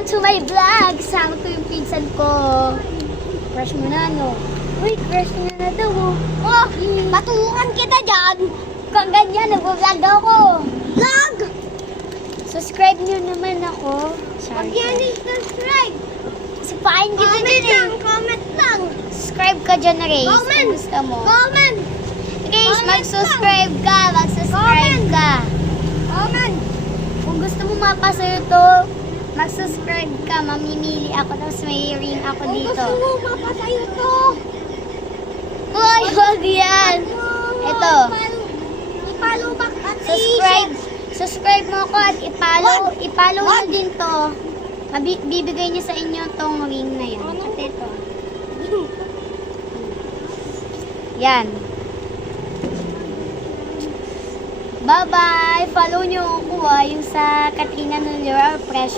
Welcome to my vlog! Kasama ko yung pinsan ko. Crush mo na, no? Uy, crush mo na daw, oh. Oh, patungan kita dyan. Kung ganyan, nag-vlog ako. Vlog! Subscribe nyo naman ako. Huwag yan subscribe. Sipain kita dyan eh. Comment lang. Subscribe ka dyan, Race. Comment! Kung gusto mo. Comment! Race, mag-subscribe ka. Mag-subscribe ka. Comment! Kung gusto mo mapasaya to, mag-subscribe ka, mamimili ako, tapos may ring ako dito. Kung gusto mo mapasaya to, uy, huwag yan. Ito. I-follow back at subscribe mo ako at i-follow mo din to. Bibigay niya sa inyo tong ring na yan. At ito. Yan. Bye-bye! Follow nyo ako yung sa Katrina Nulera Fresh.